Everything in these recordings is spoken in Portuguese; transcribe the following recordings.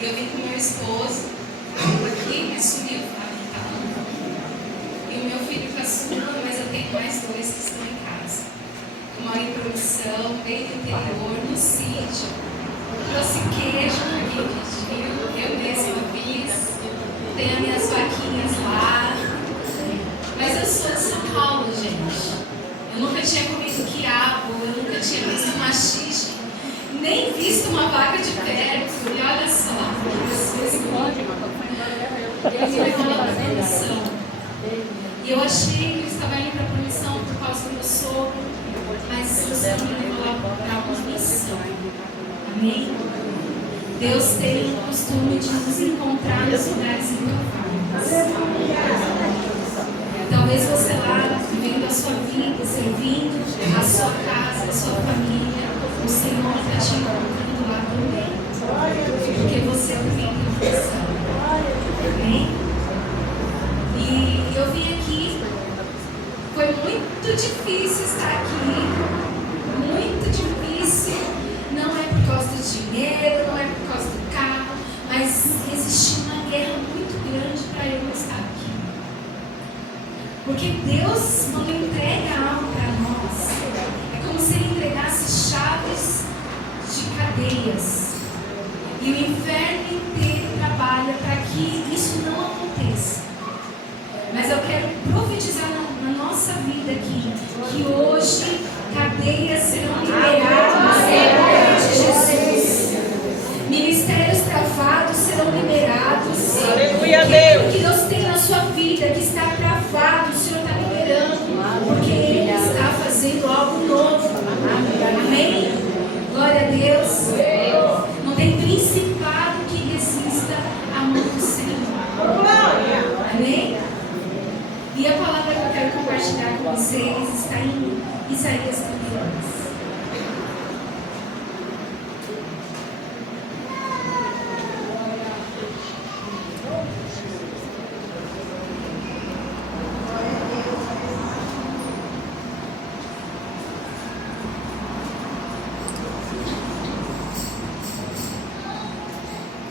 E eu vim com meu esposo, aqui, me sumiu, e o meu filho caçula, mas eu tenho mais dois que estão em casa. Eu moro em Produção, bem no interior, no sítio. Trouxe queijo aqui, eu mesma fiz. Tenho as minhas vaquinhas lá. Mas eu sou de São Paulo, gente. Eu nunca tinha comido quiabo, eu nunca tinha visto maxixe, nem visto uma vaca de perto. E olha só, Deus me levou lá para a Produção. E eu achei que eu estava indo para a Produção por causa do meu sogro, mas o Senhor me levou lá para uma missão. Amém? Deus tem o costume de nos encontrar nos lugares improváveis. Talvez você lá, vivendo a sua vida, servindo a sua casa, a sua família, o Senhor está te encontrando lá também. Porque você também tem missão. Amém? E eu vim aqui, foi muito difícil estar aqui, muito difícil. Não é por causa do dinheiro, não é por causa do carro, mas existe uma guerra muito grande para eu estar aqui. Porque Deus, quando entrega algo para nós, é como se Ele entregasse chaves de cadeias. E o inferno inteiro trabalha para que isso não aconteça. Mas eu quero profetizar na nossa vida aqui, que hoje cadeias serão liberadas em nome de Jesus. Ministérios travados serão liberados. Aleluia, Deus. O que Deus tem na sua vida, que está travado, o Senhor está liberando, porque Ele está fazendo algo novo. Amém? Glória a Deus. Não tem principado que resista à mão do Senhor. Amém? E a palavra que eu quero compartilhar com vocês está em Isaías 32.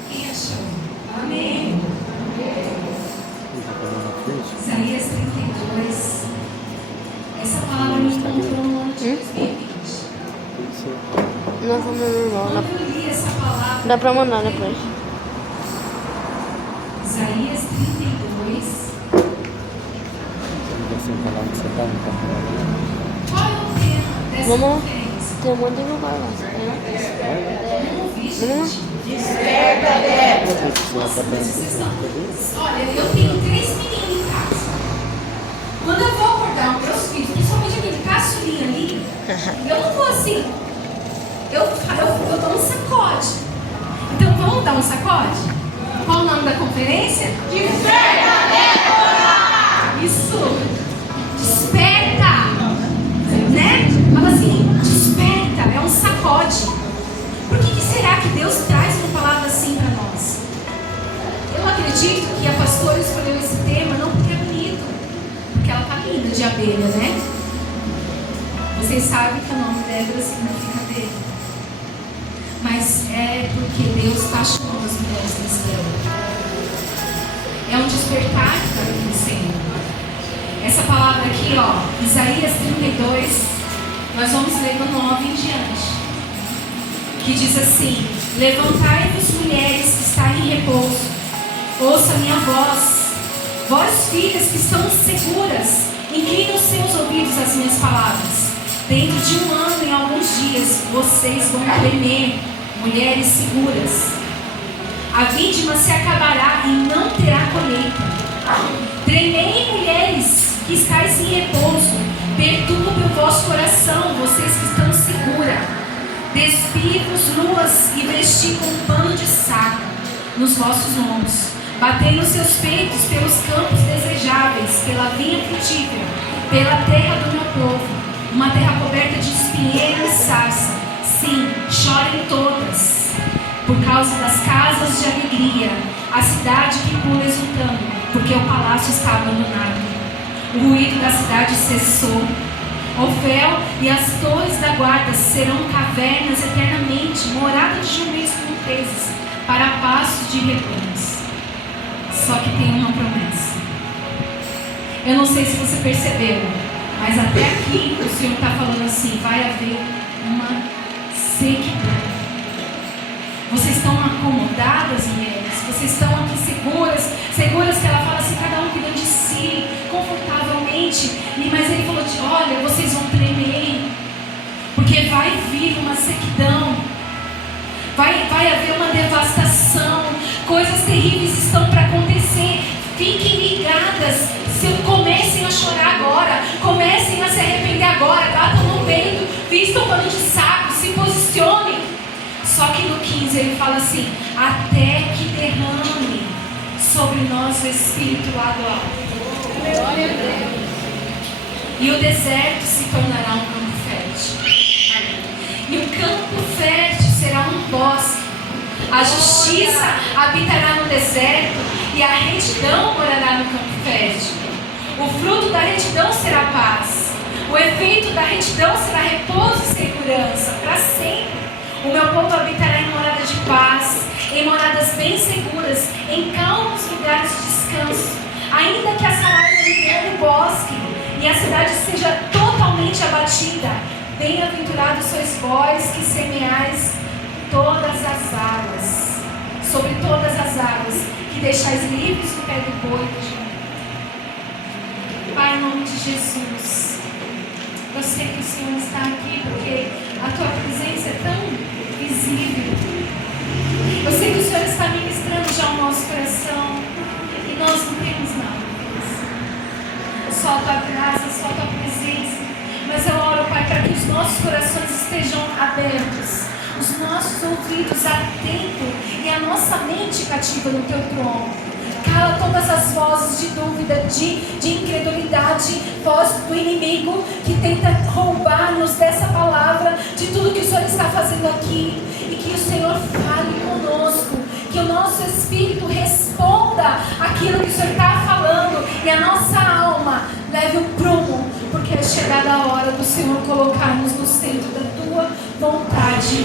Quem achou? Amém. Isaías 32. Essa palavra me encontrou no ano de 2020. Não, vamos normal. Quando eu li essa palavra, Dá pra mandar depois. Isaías 32. Qual é o tema dessa Vamos. conferência? Tem um monte de lugar lá. Não vi, Vamos gente. lá. Nossa, mas vocês estão... Olha, eu tenho 3 meninos em casa. Quando eu vou acordar os meus filhos, principalmente aquele caçulinha ali, eu não vou assim. Eu dou um sacode. Então vamos dar um sacode? Qual o nome da conferência? Desperta, Débora! Isso! Desperta! Né? Fala assim, desperta, é um sacode. Por que será que Deus traz uma palavra assim para nós? Eu acredito que a pastora escolheu esse tema não porque é bonito, porque ela tá linda de abelha, né? Vocês sabem que o nome Débora significa abelha. Mas é porque Deus está chamando as mulheres nesse tempo. É um despertar que está acontecendo. Essa palavra aqui, ó, Isaías 32, nós vamos ler do 9 em diante. Que diz assim: levantai-vos, mulheres que estáis em repouso, ouça a minha voz, vós filhas que estão seguras, inclinem os seus ouvidos às minhas palavras. Dentro de 1 ano e alguns dias vocês vão tremer, mulheres seguras. A vindima se acabará e não terá colheita. Tremei, mulheres que estáis em repouso, perturbe o vosso coração, vocês que estão seguras. Despidos nuas e vesti com um pano de saco nos vossos lombos. Batei nos seus peitos pelos campos desejáveis, pela vinha frutífera, pela terra do meu povo, uma terra coberta de espinheiro e sarça. Sim, chorem todas, por causa das casas de alegria, a cidade que pula exultando, porque o palácio está abandonado. O ruído da cidade cessou. Ofel e as torres da guarda serão cavernas eternamente, morada de jumentos monteses. para pastos de rebanhos. Só que tem uma promessa. Eu não sei se você percebeu, mas até aqui o Senhor está falando assim: vai haver uma sequidão. Vocês estão acomodadas, mulheres? Vocês estão aqui seguras que ela fala assim, cada um cuidando de si, confortavelmente. Mas ele falou: olha, vocês vão tremer, porque vai vir uma sequidão, vai haver uma devastação, coisas terríveis estão para acontecer. Fiquem ligadas, comecem a chorar agora, comecem a se arrepender agora, batam no peito, vistam pano de saco, se posicionem. Só que no 15 ele fala assim: até que derrame sobre nós o Espírito lá do alto. Glória a Deus. E o deserto se tornará um campo fértil. E o campo fértil será um bosque. A justiça habitará no deserto e a retidão morará no campo fértil. O fruto da retidão será paz. O efeito da retidão será repouso e segurança para sempre. O meu povo habitará em moradas de paz, em moradas bem seguras, em calmos lugares de descanso. Ainda que a saraiva engole o bosque e a cidade seja totalmente abatida, bem-aventurados sois vós que semeais todas as águas, sobre todas as águas, que deixais livres o pé do boi. Pai, em nome de Jesus, eu sei que o Senhor está aqui porque a tua presença é tão visível. Eu sei que o Senhor está ministrando já o nosso coração e nós não temos nada. Só a tua graça, só a tua presença. Mas eu oro, Pai, para que os nossos corações estejam abertos, os nossos ouvidos atentos e a nossa mente cativa no teu trono. Cala todas as vozes de dúvida, de incredulidade, voz do inimigo que tenta roubar-nos dessa palavra, de tudo que o Senhor está fazendo aqui. E que o Senhor fale conosco, que o nosso espírito responda aquilo que o Senhor está falando e a nossa alma leve o prumo, porque é chegada a hora do Senhor colocar-nos no centro da tua vontade,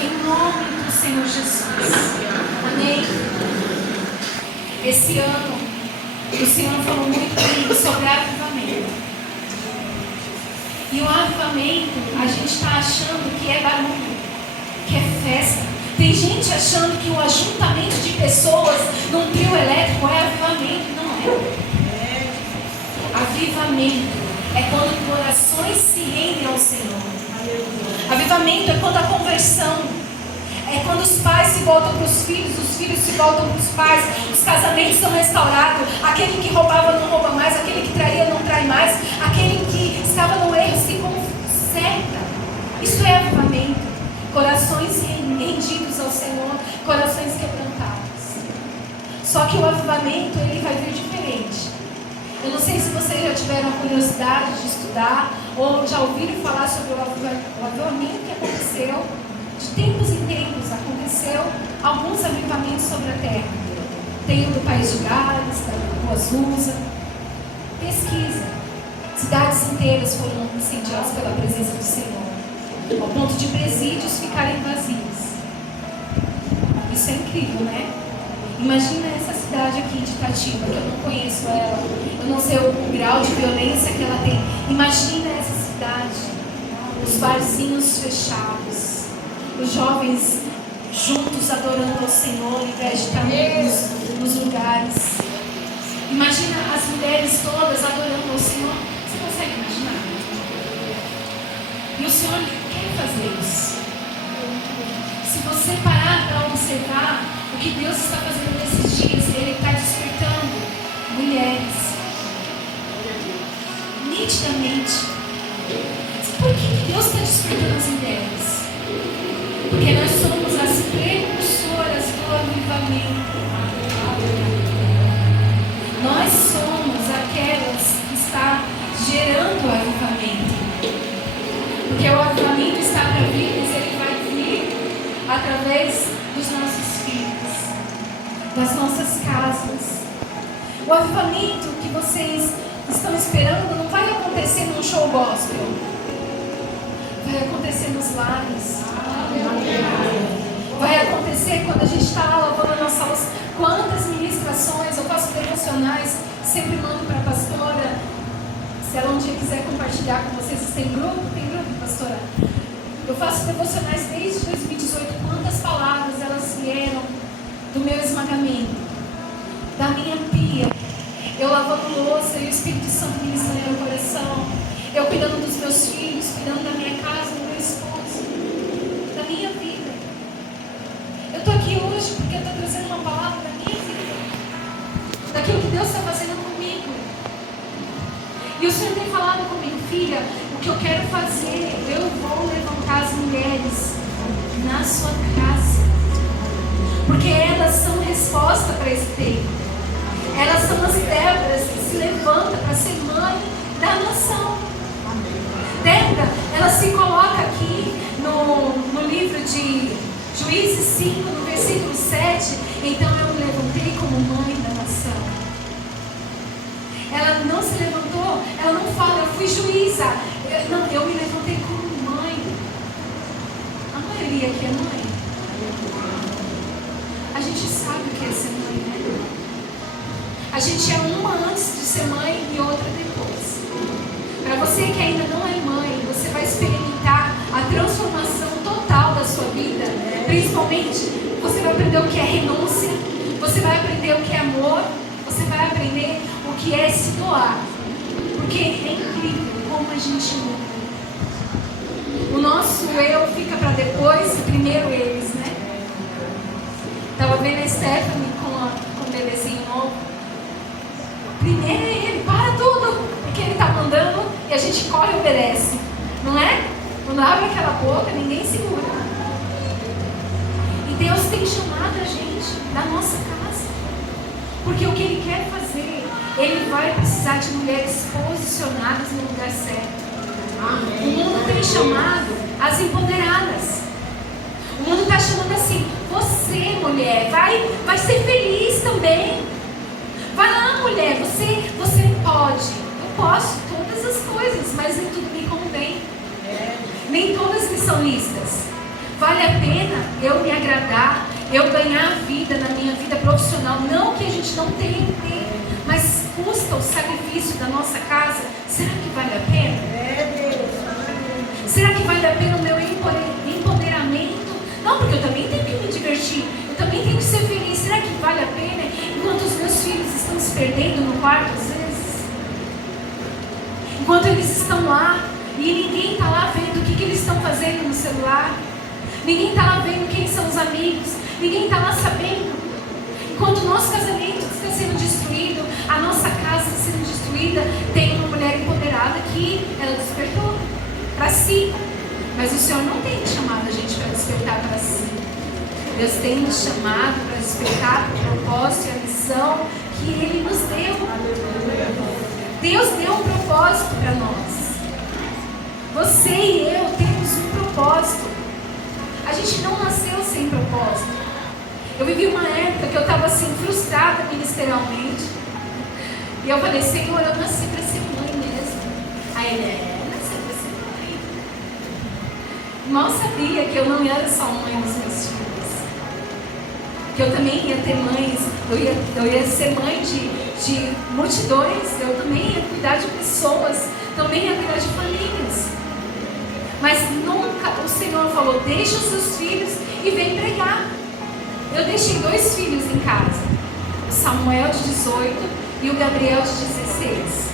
em nome do Senhor Jesus. Amém? Esse ano o Senhor falou muito comigo sobre avivamento. E o avivamento, a gente está achando que é barulho, que é festa. Tem gente achando que o ajuntamento de pessoas num trio elétrico é avivamento. Não é. Avivamento é quando corações se rendem ao Senhor. Avivamento é quando a conversão, é quando os pais se voltam para os filhos se voltam para os pais, os casamentos são restaurados, aquele que roubava não rouba mais, aquele que traía não trai mais, aquele que estava no erro se conserta. Isso é avivamento. Corações rendidos ao Senhor, corações quebrantados. Só que o avivamento, ele vai vir diferente. Eu não sei se vocês já tiveram a curiosidade de estudar ou já ouviram falar sobre o avivamento que aconteceu. De tempos em tempos aconteceu alguns avivamentos sobre a terra. Tem o do país de Gales, da Rua Azusa. Pesquisa. Cidades inteiras foram incendiadas pela presença do Senhor, ao ponto de presídios ficarem vazios. Isso é incrível, né? Imagina essa cidade aqui de Itatiba, que eu não conheço ela, eu não sei o grau de violência que ela tem. Imagina essa cidade, os barzinhos fechados, os jovens juntos adorando ao Senhor, em vez de estar nos lugares. Imagina as mulheres todas adorando ao Senhor. Você consegue imaginar? E o Senhor quer fazer isso. Se você parar para observar o que Deus está fazendo nesses dias, Ele está despertando mulheres nitidamente. Por que Deus está despertando as mulheres? Porque nós somos as precursoras do avivamento. Nós somos aquelas que está gerando o avivamento. Porque o avivamento está para vir, mas ele vai vir através dos nossos filhos, das nossas casas. O avivamento que vocês estão esperando não vai acontecer num show gospel. Vai acontecer nos lares. Vai acontecer quando a gente está lá lavando a nossa louça. Quantas ministrações, eu faço devocionais, sempre mando para a pastora. Se ela um dia quiser compartilhar com vocês, tem grupo, pastora? Eu faço devocionais desde 2018. Quantas palavras elas vieram do meu esmagamento, da minha pia, eu lavando louça e o Espírito Santo ministrando no meu coração, eu cuidando dos meus filhos, cuidando da minha casa, do meu esposo, da minha vida. Eu estou aqui hoje porque eu estou trazendo uma palavra da minha vida, daquilo que Deus está fazendo comigo. E o Senhor tem falado comigo: filha, o que eu quero fazer, eu vou levantar as mulheres na sua casa, porque elas são resposta para esse tempo. Elas são as Débora que se levantam para ser mãe da nação. Débora, ela se coloca aqui no livro de Juízes 5, no versículo 7. Então eu me levantei como mãe da nação. Ela não se levantou, ela não fala, eu fui juíza. Eu me levantei como mãe. A maioria aqui é mãe. A gente sabe o que é ser mãe, né? A gente é uma antes de ser mãe e outra depois. Para você que ainda não é mãe, você vai experimentar a transformação total da sua vida. Principalmente, você vai aprender o que é renúncia, você vai aprender o que é amor, você vai aprender o que é se doar. Porque é incrível como a gente muda. O nosso eu fica para depois, primeiro eles, né? Estava vendo a Stephanie com o bebezinho novo. Primeiro é ele, para tudo, porque ele está mandando e a gente corre e obedece, não é? Quando abre aquela boca, ninguém segura. E Deus tem chamado a gente da nossa casa, porque o que Ele quer fazer, Ele vai precisar de mulheres posicionadas no lugar certo. Amém. O mundo tem chamado as empoderadas. O mundo está chamando assim: você, mulher, vai ser feliz também. Vai lá, mulher, você pode. Eu posso todas as coisas, mas nem tudo me convém. Nem todas me são listas. Vale a pena eu me agradar, eu ganhar vida na minha vida profissional. Não que a gente não tenha que ter, mas custa o sacrifício da nossa casa. Será que vale a pena? Será que vale a pena o meu empoderamento? Não, porque eu também tenho que me divertir. Eu também tenho que ser feliz. Será que vale a pena? Enquanto os meus filhos estão se perdendo no quarto, às vezes. Enquanto eles estão lá e ninguém está lá vendo o que eles estão fazendo no celular. Ninguém está lá vendo quem são os amigos. Ninguém está lá sabendo. Enquanto o nosso casamento está sendo destruído, a nossa casa está sendo destruída, tem uma mulher empoderada que ela despertou para si. Mas o Senhor não tem chamado a gente para despertar para si. Deus tem nos chamado para despertar o propósito e a missão que Ele nos deu. Deus deu um propósito para nós. Você e eu temos um propósito. A gente não nasceu sem propósito. Eu vivi uma época que eu estava assim, frustrada ministerialmente. E eu falei: Senhor, eu nasci para ser mãe mesmo. Aí Ele nasceu para ser mãe. Mal sabia que eu não era só mãe dos meus filhos. Que eu também ia ter mães, eu ia ser mãe de multidões, eu também ia cuidar de pessoas, também ia cuidar de famílias. Mas nunca o Senhor falou: deixa os seus filhos e vem pregar. Eu deixei 2 filhos em casa, o Samuel de 18 e o Gabriel de 16.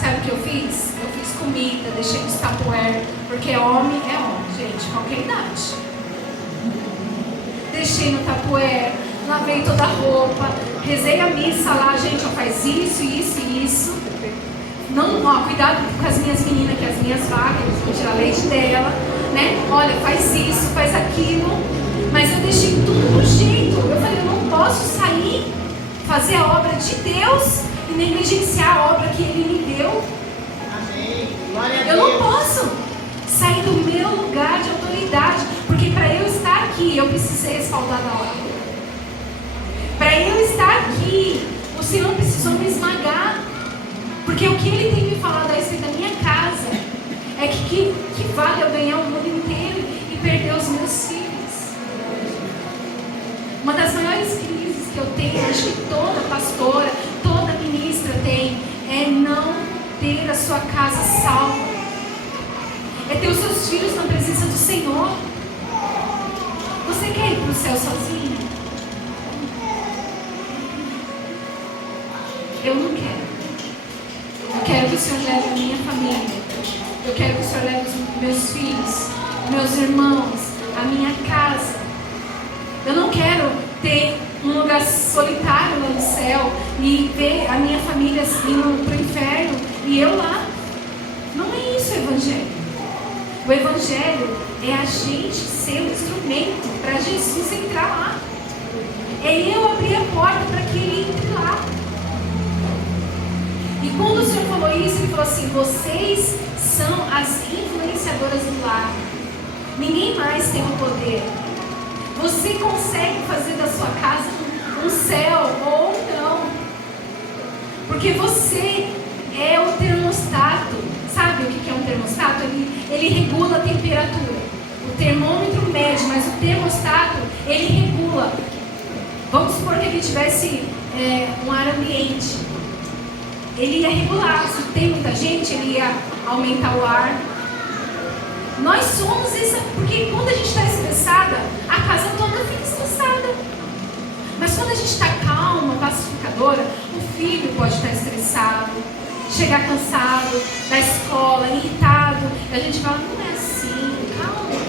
Sabe o que eu fiz? Eu fiz comida, deixei nos tupperware, porque homem é homem, gente, qualquer idade. Deixei no tupperware, lavei toda a roupa, rezei a missa lá, gente, ó, faz isso, isso e isso. Não, ó, cuidado com as minhas meninas, que as minhas vacas, vou tirar leite dela, né? Olha, faz isso, faz aquilo. Mas eu deixei tudo no jeito. Eu falei: eu não posso sair, fazer a obra de Deus e negligenciar a obra que Ele me deu. Eu não posso sair do meu lugar de autoridade, porque para eu estar aqui, eu preciso ser respaldada a obra. Para eu estar aqui, o Senhor precisou me esmagar. Porque o que Ele tem me falado a respeito da minha casa é que vale eu ganhar o mundo inteiro e perder os meus filhos. acho que toda pastora, toda ministra tem, é não ter a sua casa salva. É ter os seus filhos na presença do Senhor. Você quer ir para o céu sozinho? Eu não quero. Eu quero que o Senhor leve a minha família. Eu quero que o Senhor leve os meus filhos, meus irmãos, a minha casa. Eu não quero ter um lugar solitário lá no céu e ver a minha família indo para o inferno e eu lá. Não é isso o Evangelho. O Evangelho é a gente ser um instrumento para Jesus entrar lá. É eu abrir a porta para que Ele entre lá. E quando o Senhor falou isso, Ele falou assim: vocês são as influenciadoras do lar. Ninguém mais tem o poder. Você consegue fazer da sua casa um céu ou não. Porque você é o termostato. Sabe o que é um termostato? Ele regula a temperatura. O termômetro mede, mas o termostato, ele regula. Vamos supor que ele tivesse um ar ambiente. Ele ia regular. Se tem muita gente, ele ia aumentar o ar. Nós somos isso, porque quando a gente está estressada, a casa toda fica estressada. Mas quando a gente está calma, pacificadora, o filho pode estar estressado, chegar cansado da escola, irritado, e a gente fala: não é assim, calma.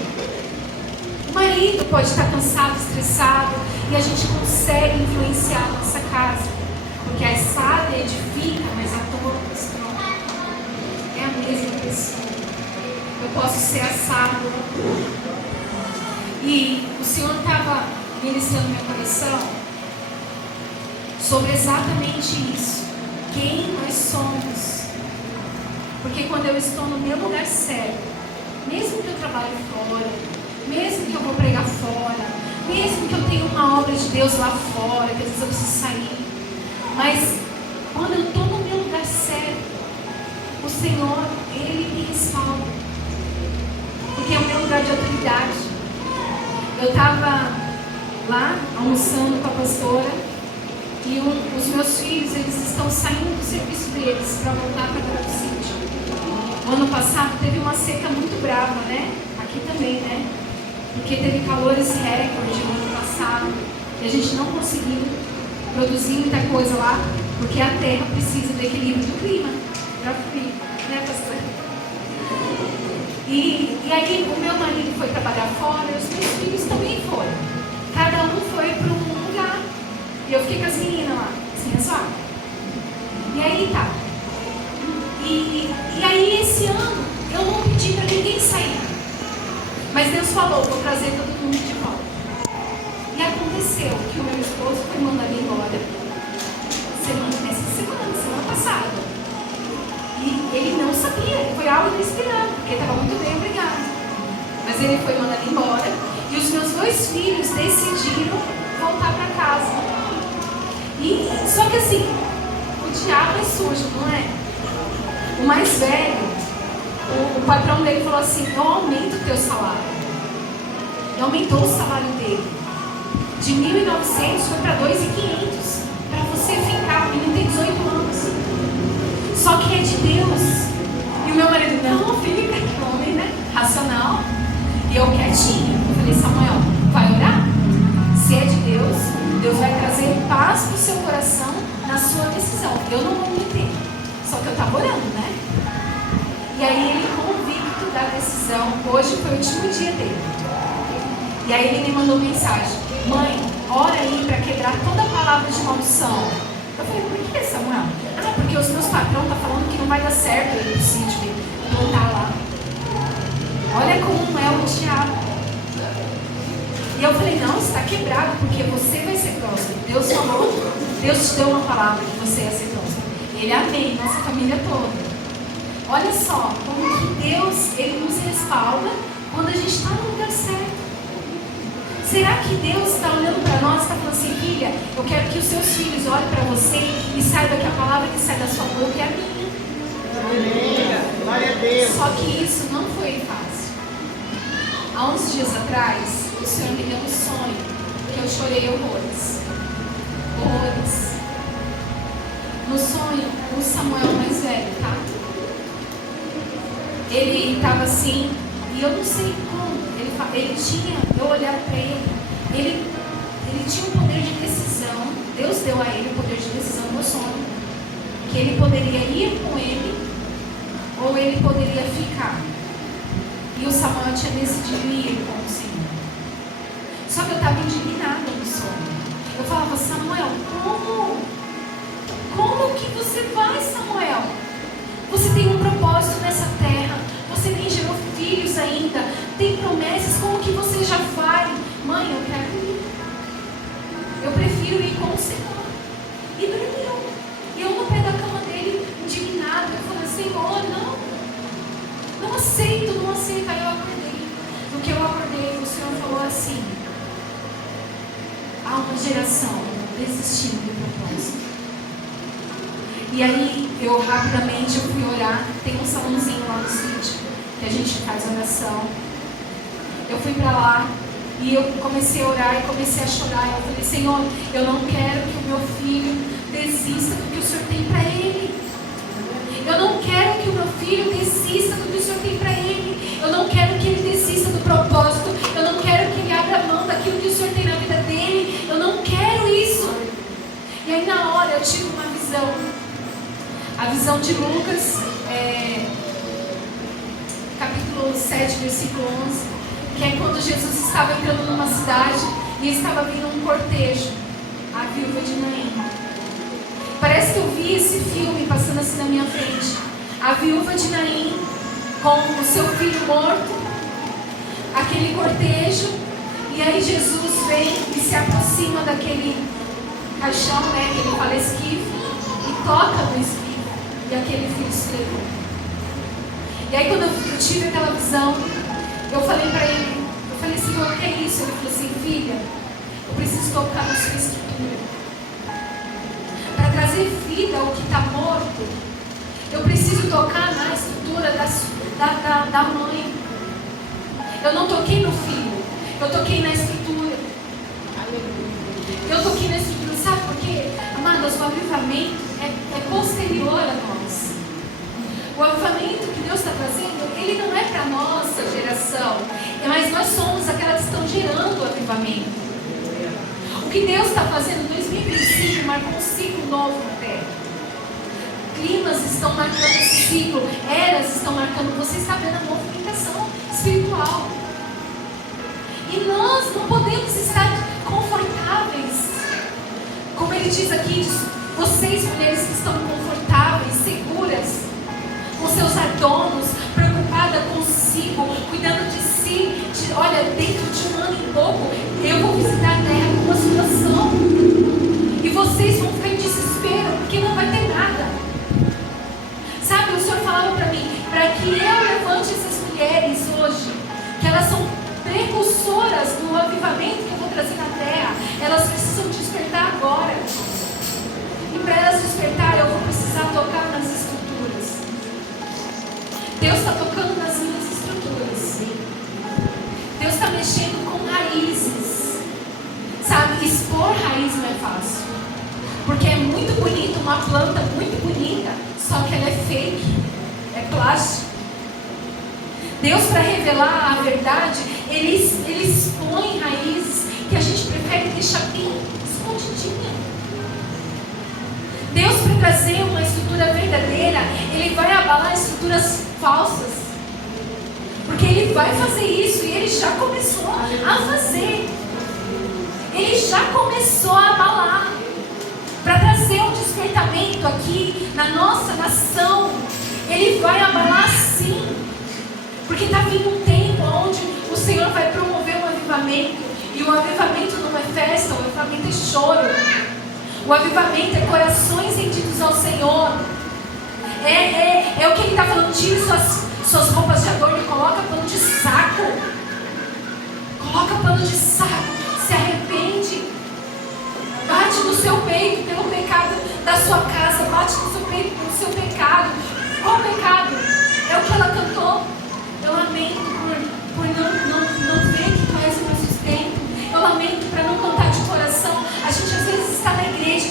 O marido pode estar cansado, estressado, e a gente consegue influenciar a nossa casa, porque a espada edifica, mas a torre destrói. É a mesma pessoa. Eu posso ser assado. E o Senhor estava ministrando meu coração sobre exatamente isso. Quem nós somos. Porque quando eu estou no meu lugar certo, mesmo que eu trabalhe fora, mesmo que eu vou pregar fora, mesmo que eu tenha uma obra de Deus lá fora, que às vezes eu preciso sair, mas quando eu estou no meu lugar certo, o Senhor, Ele me respalda. Porque é o meu lugar de autoridade. Eu estava lá almoçando com a pastora e os meus filhos, eles estão saindo do serviço deles para voltar para a do sítio. O ano passado teve uma seca muito brava, né? Aqui também, né? Porque teve calores recorde no ano passado e a gente não conseguiu produzir muita coisa lá, porque a terra precisa do equilíbrio do clima para fluir, né, pastor? E aí o meu marido foi trabalhar fora e os meus filhos também foram. Cada um foi para um lugar. E eu fiquei com as meninas lá, assim, só. E aí tá. E aí esse ano eu não pedi para ninguém sair. Mas Deus falou: vou trazer todo mundo de volta. E aconteceu que o meu esposo foi mandado embora semana passada. E ele não sabia, foi algo inesperado, porque estava muito bem, obrigado. Mas ele foi mandado embora e os meus 2 filhos decidiram voltar para casa. E, só que assim, o diabo é sujo, não é? O mais velho, o patrão dele falou assim: eu aumento o teu salário. E aumentou o salário dele. De 1.900 foi para 2.500. Para você ficar, o menino tem 18 anos. Só que é de Deus. E o meu marido: não, fica, que homem, né? Racional. E eu quietinho. Eu falei: Samuel, vai orar? Se é de Deus, Deus vai trazer paz para o seu coração na sua decisão. Eu não vou me meter. Só que eu estava orando, né? E aí ele, convicto da decisão, hoje foi o último dia dele. E aí ele me mandou mensagem: mãe, ora aí para quebrar toda palavra de maldição. Eu falei: por que, Samuel? Ah, porque os meus patrões estão falando que não vai dar certo ele no sítio, plantar lá. Olha como é o diabo. E eu falei: não, está quebrado, porque você vai ser próspero. Deus falou, Deus te deu uma palavra que você ia ser próspero. Ele: amém, nossa família toda. Olha só, como que Deus, Ele nos respalda quando a gente está no lugar certo. Será que Deus está olhando para nós e está falando assim: filha, eu quero que os seus filhos olhem para você e saibam que a palavra que sai da sua boca é a minha? Glória a Deus. Só que isso não foi fácil. Há uns dias atrás, o Senhor me deu um sonho que eu chorei horrores. horrores. No sonho, o Samuel mais velho, tá? Ele estava assim, e eu não sei como. Ele tinha, eu olhava para ele tinha um poder de decisão. Deus deu a ele o poder de decisão no sonho. Que ele poderia ir com ele, ou ele poderia ficar. E o Samuel tinha decidido ir com o Senhor. Só que eu estava indignada no sonho. Eu falava, Samuel, como que você vai, Samuel? Você tem um propósito nessa terra. Você nem gerou filhos ainda. Tem promessas, como que você já vai? Mãe, eu quero ir. Eu prefiro ir com o Senhor. E dormiu. E eu no pé da cama dele, indignada, eu falei, Senhor, não aceito. Aí eu acordei. No que eu acordei, o Senhor falou assim, há uma geração desistindo do propósito. E aí, eu rapidamente fui orar. Tem um salãozinho lá no sítio, que a gente faz oração. Eu fui para lá. E eu comecei a orar e comecei a chorar. Eu falei, Senhor, eu não quero que o meu filho desista do que o Senhor tem para ele. Eu não quero que o meu filho desista do que o Senhor tem para ele. Eu não quero que ele desista do propósito. Eu não quero que ele abra mão daquilo que o Senhor tem na vida dele. Eu não quero isso. E aí na hora eu tive uma visão. A visão de Lucas, capítulo 7, versículo 11. Que é quando Jesus estava entrando numa cidade e estava vindo um cortejo, a viúva de Naim. Parece que eu vi esse filme passando assim na minha frente. A viúva de Naim com o seu filho morto, aquele cortejo, e aí Jesus vem e se aproxima daquele caixão, né, que ele fala esquife, e toca no esquife, e aquele filho se levou. E aí quando eu tive aquela visão, eu falei para ele, eu falei, Senhor, o que é isso? Ele falou assim, filha, eu preciso tocar na sua estrutura. Para trazer vida ao que está morto, eu preciso tocar na estrutura da mãe. Eu não toquei no filho, eu toquei na estrutura. Eu toquei na estrutura, sabe por quê? Amados, o avivamento é posterior a nós. O avivamento que Deus está trazendo, ele não é para a nossa geração, mas nós somos aquelas que estão gerando o avivamento. O que Deus está fazendo em 2025 marcou um ciclo novo na Terra. Climas estão marcando esse ciclo, eras estão marcando, você está vendo a movimentação espiritual. E nós não podemos estar confortáveis. Como ele diz aqui, vocês mulheres que estão confortáveis, seguras, com seus adornos, preocupada consigo, cuidando de si, olha, dentro de um ano e pouco, eu vou visitar a terra com uma situação. E vocês vão ficar em desespero, porque não vai ter nada. Sabe, o Senhor falava para mim, para que eu levante essas mulheres hoje, que elas são precursoras do avivamento que eu vou trazer na terra, elas precisam despertar agora. E para elas despertar, eu vou precisar tocar nas estruturas. Deus está tocando nas minhas estruturas. Deus está mexendo com raízes. Sabe, expor raiz não é fácil. Porque é muito bonito, uma planta muito bonita, só que ela é fake, é plástico. Deus, para revelar a verdade, Ele expõe raízes que a gente prefere deixar bem escondidinha. Deus, para trazer uma estrutura verdadeira, Ele vai abalar estruturas falsas. Porque Ele vai fazer isso e Ele já começou a fazer. Ele já começou a abalar. Para trazer um despertamento aqui na nossa nação. Ele vai abalar sim. Porque está vindo um tempo onde o Senhor vai promover um avivamento. E o avivamento não é festa, o avivamento é choro. O avivamento é corações rendidos ao Senhor. É o que Ele está falando. Tire suas roupas de adorno e coloca pano de saco. Coloca pano de saco. Se arrepende. Bate no seu peito pelo pecado da sua casa. Bate no seu peito pelo seu pecado. Qual pecado? É o que ela cantou. Eu lamento por não ver que tu és o meu sustento. Eu lamento para não cantar de coração. A gente às vezes está na igreja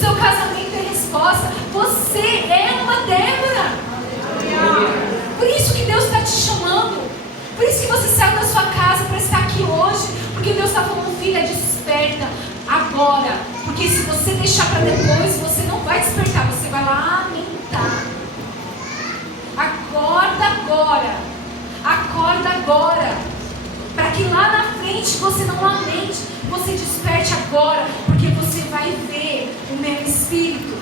seu casamento é resposta. Você é uma Débora. Por isso que Deus está te chamando. Por isso que você saiu da sua casa para estar aqui hoje. Porque Deus está falando, filha, desperta agora. Porque se você deixar para depois, você não vai despertar. Você vai lamentar. Acorda agora. Acorda agora. Para que lá na frente você não lamente. Você desperte agora. Porque você vai ver o meu Espírito.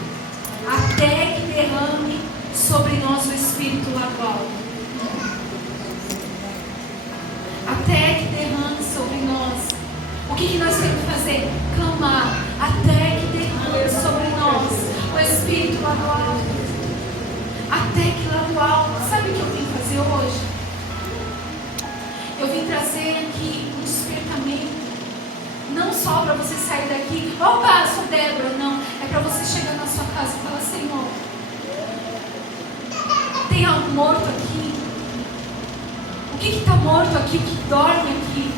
Até que derrame sobre nós o Espírito Lagoal. Até que derrame sobre nós. O que nós temos que fazer? Clamar. Até que derrame sobre nós o Espírito Lagoal. Até que lá no alto. Sabe o que eu vim fazer hoje? Eu vim trazer aqui um despertamento. Não só para você sair daqui, opa, sou Débora, não. É para você chegar na sua casa e falar, Senhor, tem algo morto aqui? O que está morto aqui? O que dorme aqui?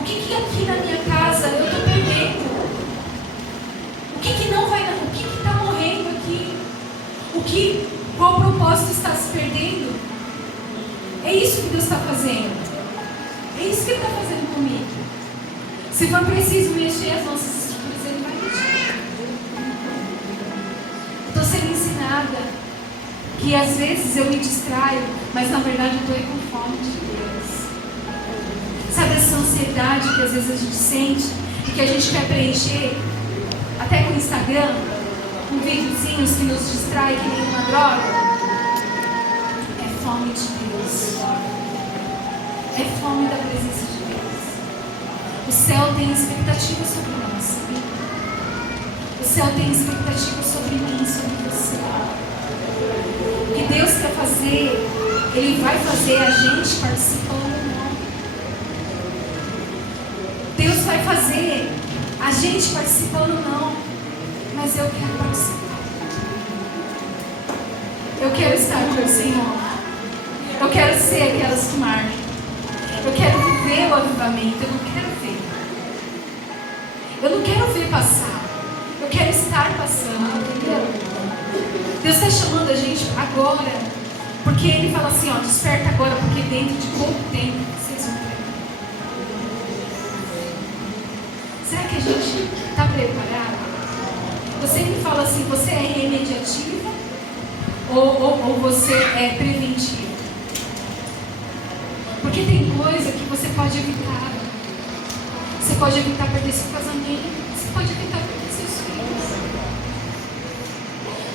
O que aqui na minha casa eu estou perdendo? O que não vai, o que está morrendo aqui? Qual propósito está se perdendo? É isso que Deus está fazendo. É isso que Ele está fazendo comigo. Se for preciso mexer as nossas estruturas, Ele vai mexer. Estou sendo ensinada que às vezes eu me distraio, mas na verdade eu estou com fome de Deus. Sabe essa ansiedade que às vezes a gente sente e que a gente quer preencher, até com o Instagram, com videozinhos que nos distrai que nem uma droga? É fome de Deus. É fome da presença de Deus. O céu tem expectativa sobre nós, sabia? O céu tem expectativa sobre mim, sobre você. O que Deus quer fazer, Ele vai fazer a gente participando ou não. Deus vai fazer a gente participando ou não. Mas eu quero participar. Eu quero estar com o Senhor. Eu quero ser aquelas que marcam. Eu quero viver o avivamento. Eu não quero ver. Eu não quero ver passar. Eu quero estar passando, entendeu? Deus está chamando a gente agora. Porque Ele fala assim, ó, desperta agora, porque dentro de pouco tempo vocês vão ver. Será que a gente está preparado? Você me fala assim, você é remediativa ou você é preventiva? Porque tem coisa que você pode evitar. Você pode evitar perder seu casamento. Você pode evitar perder seus filhos.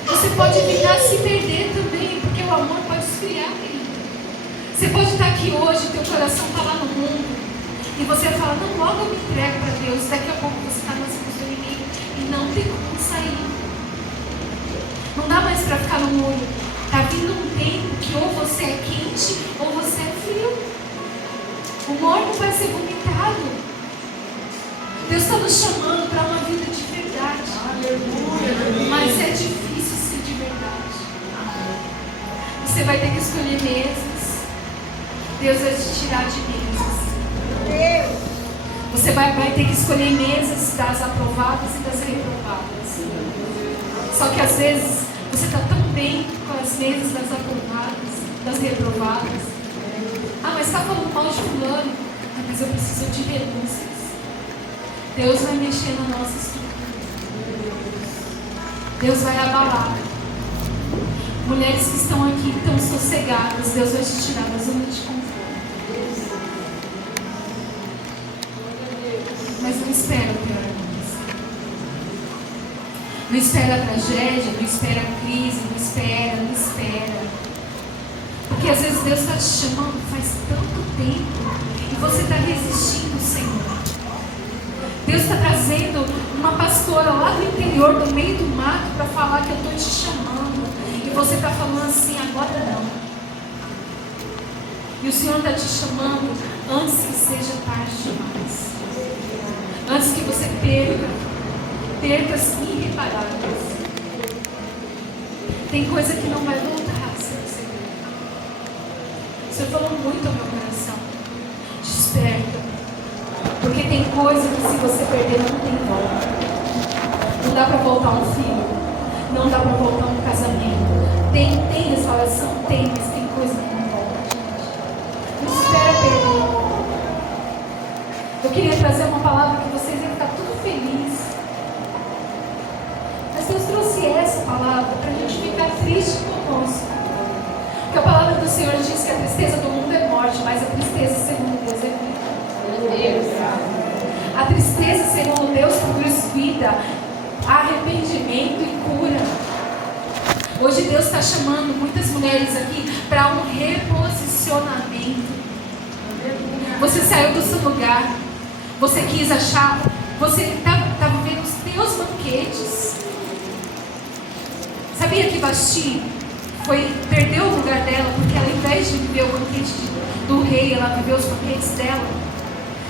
Você pode evitar se perder também, porque o amor pode esfriar, querido. Você pode estar aqui hoje, teu coração está lá no mundo, e você vai falar, não, logo eu me entrego para Deus, daqui a pouco você está nas mãos do inimigo, e não tem como sair. Não dá mais para ficar no muro. Está vindo um tempo que ou você é quente, ou você é frio. O morto vai ser vomitado. Deus está nos chamando para uma vida de verdade. Aleluia. Mas é difícil ser de verdade. Você vai ter que escolher mesas. Deus vai te tirar de mesas. Você vai ter que escolher mesas das aprovadas e das reprovadas. Só que às vezes você está tão bem com as mesas das aprovadas, das reprovadas. Ah, mas está falando mal de fulano. Ah, mas eu preciso de renúncias. Deus vai mexer na nossa estrutura. Deus vai abalar. Mulheres que estão aqui tão sossegadas, Deus vai te tirar da zona de conforto. Mas não espera o pior acontecer. Não espera a tragédia, não espera a crise, não espera. Porque às vezes Deus está te chamando faz tanto tempo e você está resistindo, Senhor. Deus está trazendo uma pastora lá do interior, do meio do mato, para falar que eu estou te chamando. E você está falando assim, agora não. E o Senhor está te chamando antes que seja tarde demais. Antes que você percas irreparáveis. Tem coisa que não vai voltar, se você ver. O Senhor falou muito ao meu coração. Desperta. Porque tem coisa que se você perder não tem volta. Não dá para voltar um filho. Não dá para voltar um casamento. Tem restauração? Tem, mas tem coisa que não volta, gente. Não espera perder. Eu queria trazer uma palavra que vocês iam ficar tudo felizes. Mas Deus trouxe essa palavra para a gente ficar triste conosco. Porque a palavra do Senhor diz que a tristeza do mundo é morte, mas a tristeza segundo Deus é vida. A tristeza segundo Deus produz vida, arrependimento e cura. Hoje Deus está chamando muitas mulheres aqui para um reposicionamento. Você saiu do seu lugar. Você quis achar. Você está vivendo os teus banquetes. Sabia que Vasti perdeu o lugar dela porque ela, ao invés de viver o banquete do rei, ela viveu os banquetes dela?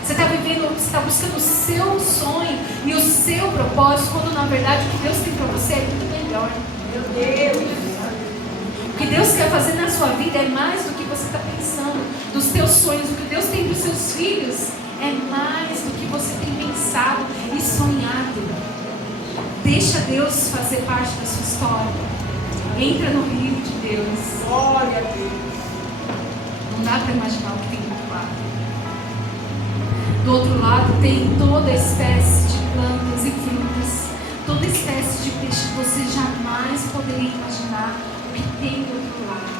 Você está buscando o seu sonho e o seu propósito, quando na verdade o que Deus tem para você é muito melhor. Meu Deus! O que Deus quer fazer na sua vida é mais do que você está pensando, dos teus sonhos. O que Deus tem para os seus filhos é mais do que você tem pensado e sonhado. Deixa Deus fazer parte da sua história. Entra no rio de Deus. Glória a Deus. Não dá para imaginar o que tem do outro lado. Do outro lado tem toda espécie de plantas e frutas, toda espécie de peixe que você jamais poderia imaginar o que tem do outro lado.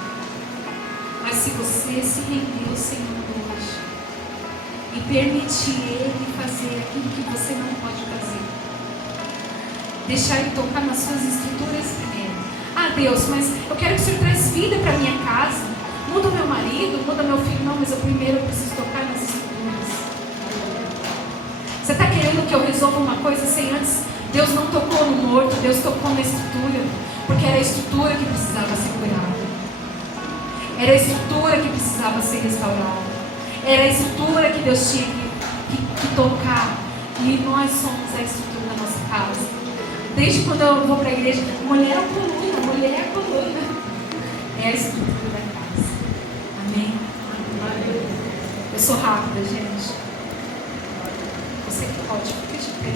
Mas se você se render ao Senhor hoje e permitir Ele fazer aquilo que você não pode fazer, deixar Ele tocar nas suas estruturas primeiro. Ah, Deus, mas eu quero que o Senhor traz vida para minha casa. Muda o meu marido, muda meu filho. Não, mas eu primeiro preciso tocar nas estruturas. Você está querendo que eu resolva uma coisa sem antes? Deus não tocou no morto, Deus tocou na estrutura. Porque era a estrutura que precisava ser curada. Era a estrutura que precisava ser restaurada. Era a estrutura que Deus tinha que tocar. E nós somos a estrutura da nossa casa. Desde quando eu vou para a igreja, mulher é a coluna, mulher é a coluna. É a estrutura da casa. Amém? Eu sou rápida, gente. Você que pode, fica de pé.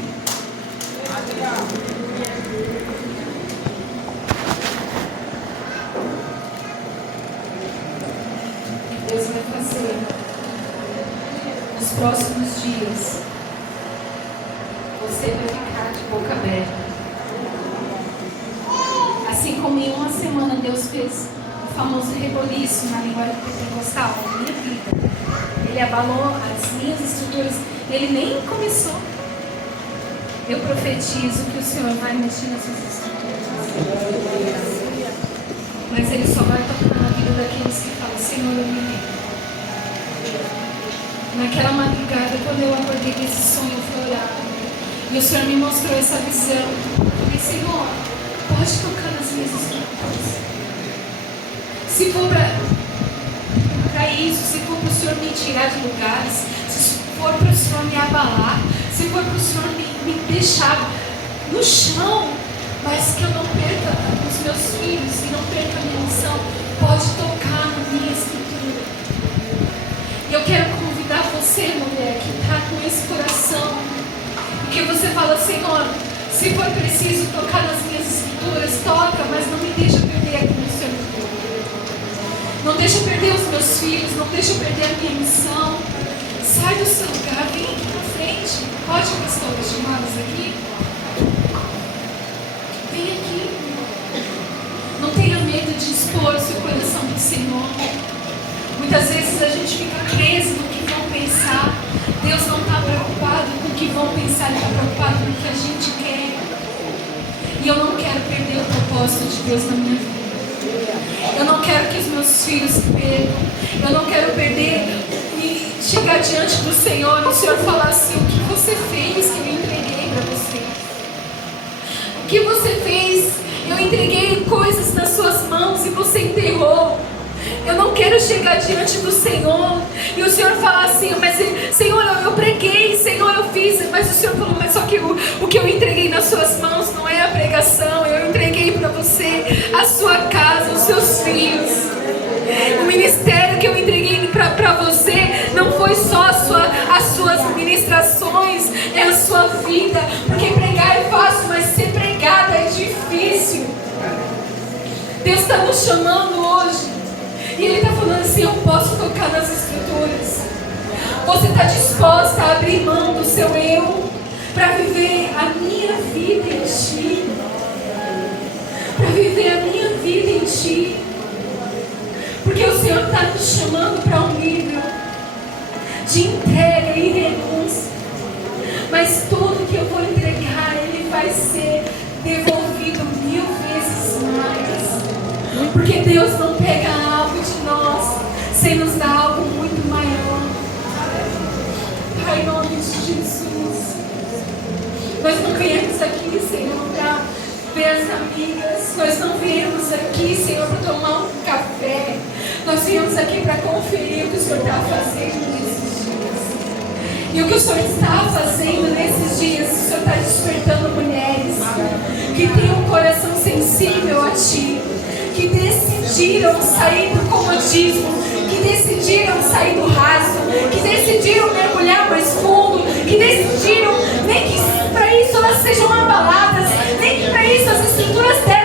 Deus vai fazer nos próximos dias. Você vai ficar de boca aberta. Assim como em uma semana Deus fez o famoso reboliço na linguagem pentecostal na minha vida. Ele abalou as minhas estruturas. Ele nem começou. Eu profetizo que o Senhor vai mexer nas suas estruturas. Mas Ele só vai tocar na vida daqueles que falam: Senhor, eu me lembro. Naquela madrugada, quando eu acordei desse sonho, eu fui orar. E o Senhor me mostrou essa visão. Eu falei: Senhor, pode tocar nas minhas estruturas. Se for para isso, se for para o Senhor me tirar de lugares, se for para o Senhor me abalar, se for para o Senhor me deixar no chão, mas que eu não perca os meus filhos e não perca a minha missão, pode tocar na minha estrutura. E eu quero convidar você, mulher, que está com esse coração, e que você fala: Senhor, se for preciso tocar nas minhas estruturas, toca, mas não me deixa perder aquilo que o Senhor me deu. Não deixa eu perder os meus filhos, não deixa eu perder a minha missão. Sai do seu lugar, vem aqui na frente. Pode pastor chamá-los aqui? Vem aqui. Não tenha medo de expor o seu coração para o Senhor. Muitas vezes a gente fica preso no que vão pensar. Deus não está preocupado com o que vão pensar, Ele está preocupado com o que a gente quer. E eu não quero perder o propósito de Deus na minha vida. Eu não quero que os meus filhos se percam. Eu não quero perder e chegar diante do Senhor e o Senhor falar assim: o que você fez que eu entreguei para você? O que você fez? Eu entreguei coisas nas suas mãos e você enterrou. Eu não quero chegar diante do Senhor e o Senhor falar assim: mas Senhor, eu preguei, Senhor, eu fiz. Mas o Senhor falou: mas só que o que eu entreguei nas suas mãos não é a pregação. Eu entreguei para você a sua casa, os seus filhos. O ministério que eu entreguei para você não foi só as suas ministrações, é a sua vida. Porque pregar é fácil, mas ser pregador Deus está nos chamando hoje. E Ele está falando assim: eu posso tocar nas Escrituras. Você está disposta a abrir mão do seu eu para viver a minha vida em Ti? Para viver a minha vida em Ti? Porque o Senhor está nos chamando para um nível de entrega e renúncia. Mas tudo que eu vou entregar, Ele vai ser devolvido 1000 vezes mais. Porque Deus não pega algo de nós sem nos dar algo muito maior. Pai, em nome de Jesus, nós não viemos aqui, Senhor, para ver as amigas. Nós não viemos aqui, Senhor, para tomar um café. Nós viemos aqui para conferir o que o Senhor está fazendo nesses dias. E o que o Senhor está fazendo nesses dias, o Senhor está despertando mulheres que têm um coração sensível a Ti, que decidiram sair do comodismo, que decidiram sair do raso, que decidiram mergulhar mais fundo, que decidiram, nem que para isso elas sejam abaladas, nem que para isso as estruturas delas